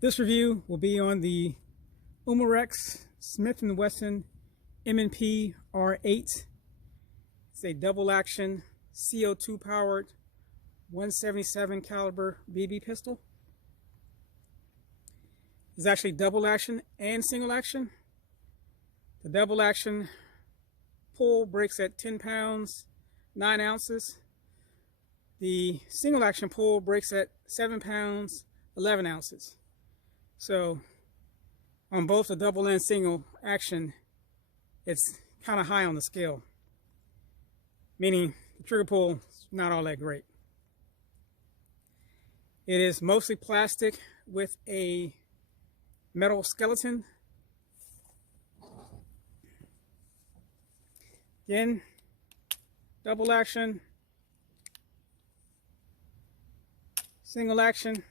This review will be on the Umarex Smith & Wesson M&P R8. It's a double action CO2 powered 177 caliber BB pistol. It's actually double action and single action. The double action pull breaks at 10 pounds, 9 ounces. The single action pull breaks at 7 pounds, 11 ounces. So on both the double and single action, it's kind of high on the scale, meaning the trigger pull is not all that great. It is mostly plastic with a metal skeleton. Again, double action, single action.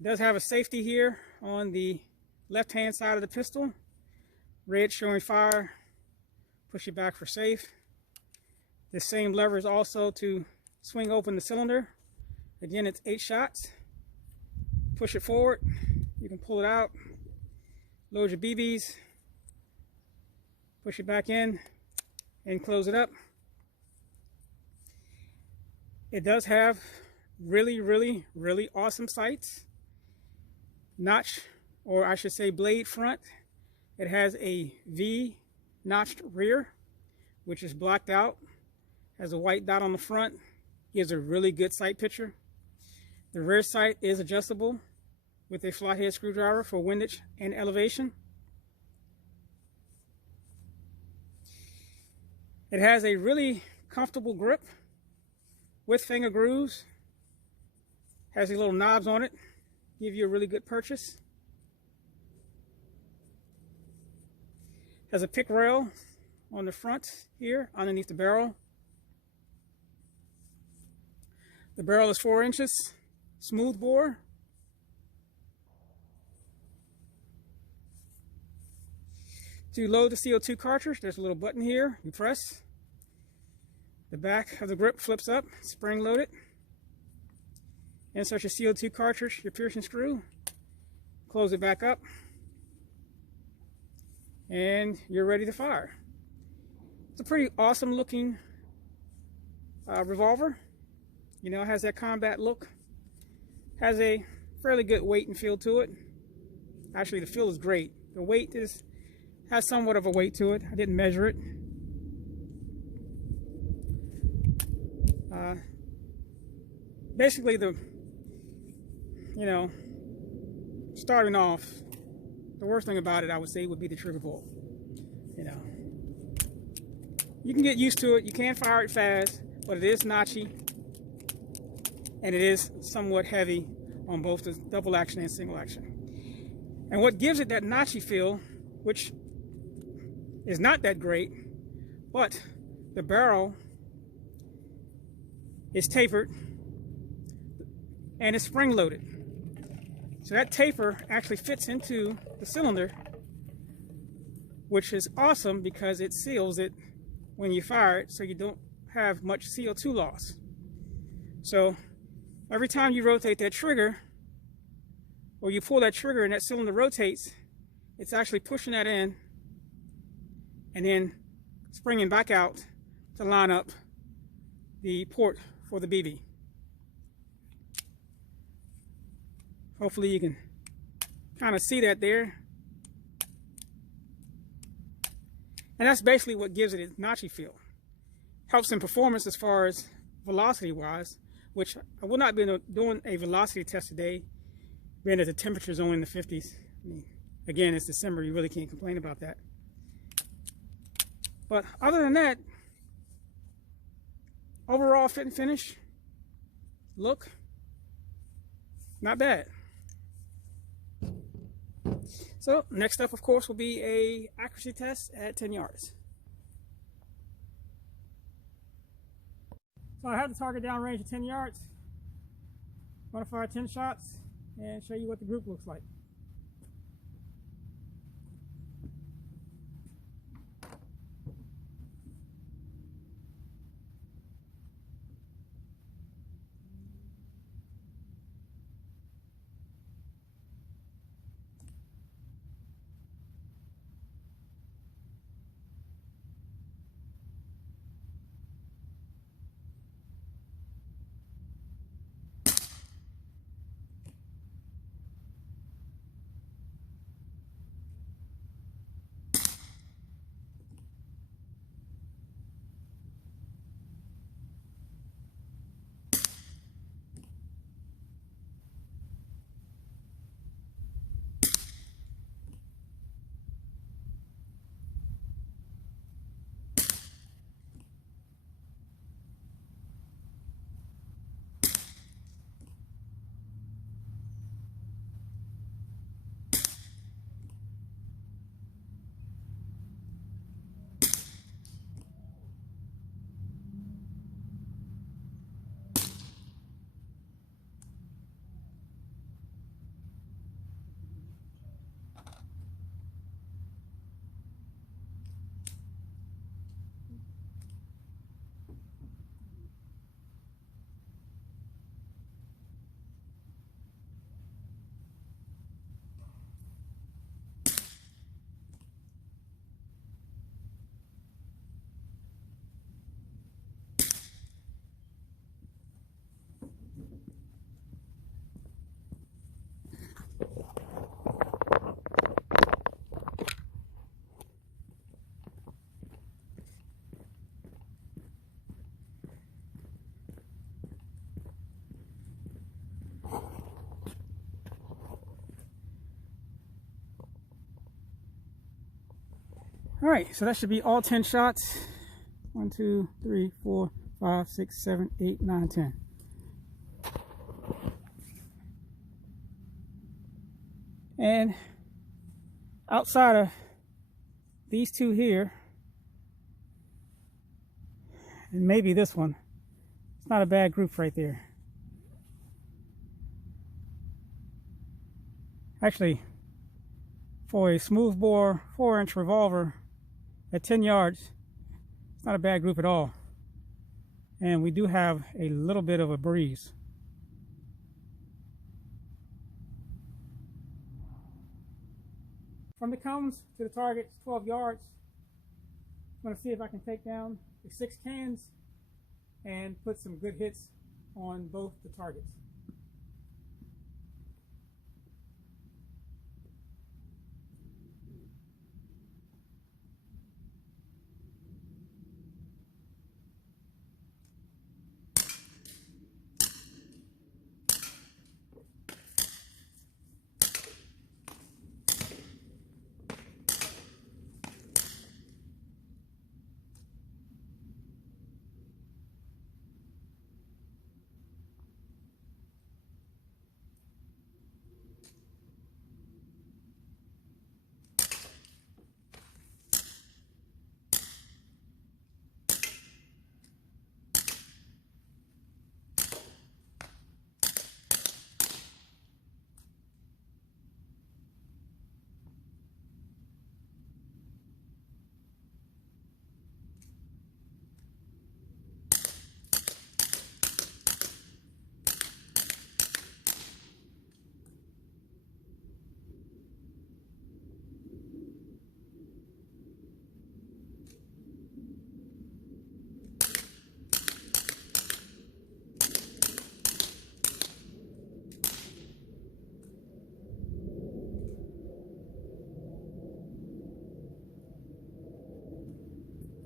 It does have a safety here on the left hand side of the pistol. Red showing fire, push it back for safe. This same lever is also to swing open the cylinder. Again, it's 8 shots. Push it forward, you can pull it out, load your BBs, push it back in, and close it up. It does have really awesome sights. Notch, or I should say blade front. It has a V notched rear, which is blacked out. Has a white dot on the front. Gives a really good sight picture. The rear sight is adjustable with a flathead screwdriver for windage and elevation. It has a really comfortable grip with finger grooves. Has these little knobs on it, give you a really good purchase. Has a pick rail on the front here underneath the barrel. The barrel is 4 inches, smooth bore. To load the CO2 cartridge, there's a little button here you press. The back of the grip flips up, spring loaded. Insert your CO2 cartridge, your piercing screw, close it back up, and you're ready to fire. It's a pretty awesome looking revolver. You know, it has that combat look. Has a fairly good weight and feel to it. Actually, the feel is great. The weight has somewhat of a weight to it. I didn't measure it. Basically, starting off, the worst thing about it, I would say, would be the trigger pull. You can get used to it. You can fire it fast, but it is notchy, and it is somewhat heavy on both the double action and single action. And what gives it that notchy feel, which is not that great, but the barrel is tapered and it's spring loaded. So that taper actually fits into the cylinder, which is awesome because it seals it when you fire it, so you don't have much CO2 loss. So every time you rotate that trigger, or you pull that trigger and that cylinder rotates, it's actually pushing that in and then springing back out to line up the port for the BB. Hopefully you can kind of see that there. And that's basically what gives it its notchy feel. Helps in performance as far as velocity wise, which I will not be doing a velocity test today, being that the temperature is only in the 50s. I mean, again, it's December, you really can't complain about that. But other than that, overall fit and finish, look, not bad. So next up, of course, will be a accuracy test at 10 yards. So I have the target down range of 10 yards. I'm going to fire 10 shots and show you what the group looks like. All right, so that should be all 10 shots. 1, 2, 3, 4, 5, 6, 7, 8, 9, 10. And outside of these two here, and maybe this one, it's not a bad group right there. Actually, for a smoothbore 4-inch revolver at 10 yards, it's not a bad group at all. And we do have a little bit of a breeze. From the cones to the target, 12 yards. I'm going to see if I can take down the 6 cans and put some good hits on both the targets.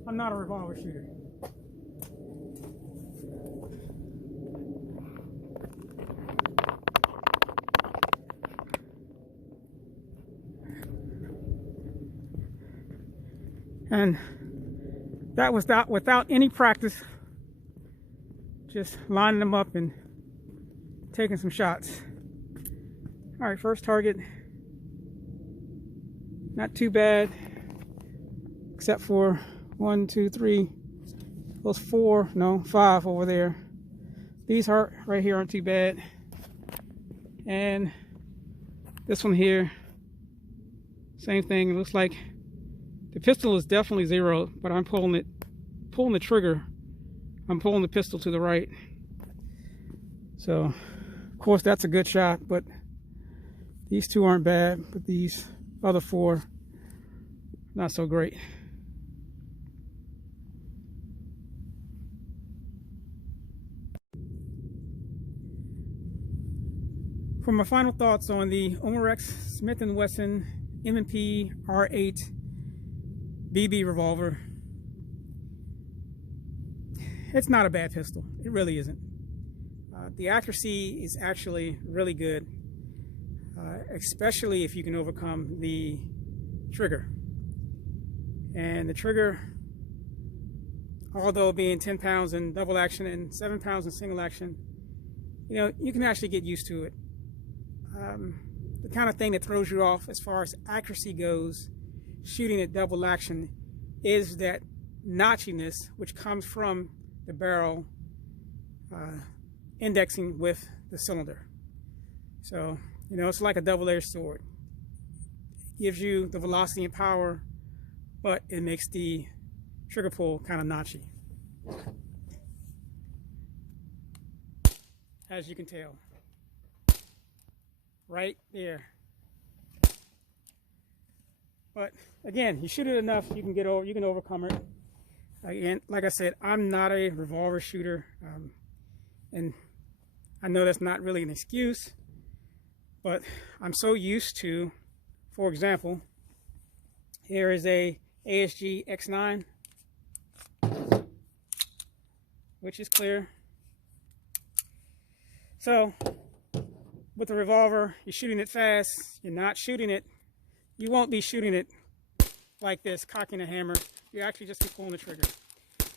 I'm not a revolver shooter. And that was without any practice, just lining them up and taking some shots. All right, first target, not too bad, except for 1, 2, 3, those 4, no, 5 over there. These right here aren't too bad. And this one here, same thing. It looks like the pistol is definitely 0, but I'm pulling the trigger. I'm pulling the pistol to the right. So, of course, that's a good shot, but these 2 aren't bad, but these other 4, not so great. For my final thoughts on the Umarex Smith & Wesson M&P R8 BB revolver, it's not a bad pistol. It really isn't. The accuracy is actually really good, especially if you can overcome the trigger. And the trigger, although being 10 pounds in double action and 7 pounds in single action, you know, you can actually get used to it. The kind of thing that throws you off as far as accuracy goes, shooting at double action, is that notchiness which comes from the barrel indexing with the cylinder. So, you know, it's like a double-edged sword. It gives you the velocity and power, but it makes the trigger pull kind of notchy, as you can tell. Right there. But again, you shoot it enough, you can overcome it. Again, like I said, I'm not a revolver shooter, and I know that's not really an excuse, but I'm so used to, for example, here is a ASG X9, which is clear. So with a revolver, you're shooting it fast, you're not shooting it, you won't be shooting it like this, cocking a hammer, you actually just be pulling the trigger.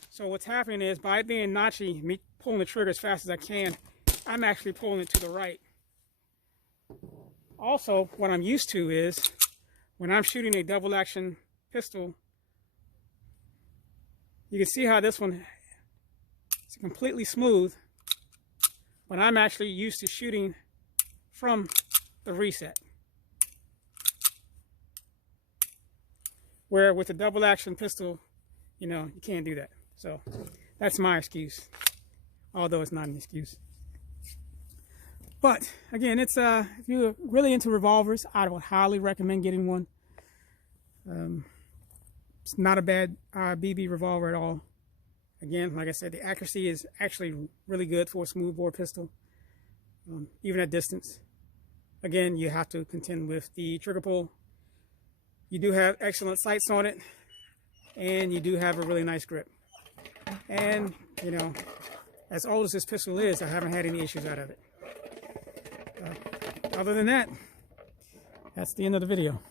So what's happening is, by it being notchy, me pulling the trigger as fast as I can, I'm actually pulling it to the right. Also, what I'm used to is, when I'm shooting a double action pistol, you can see how this one is completely smooth, but I'm actually used to shooting from the reset. Where with a double action pistol, you know, you can't do that. So that's my excuse, although it's not an excuse. But again, it's if you're really into revolvers, I would highly recommend getting one. It's not a bad BB revolver at all. Again, like I said, the accuracy is actually really good for a smoothbore pistol, even at distance. Again, you have to contend with the trigger pull. You do have excellent sights on it, and you do have a really nice grip. And, you know, as old as this pistol is, I haven't had any issues out of it. Other than that, that's the end of the video.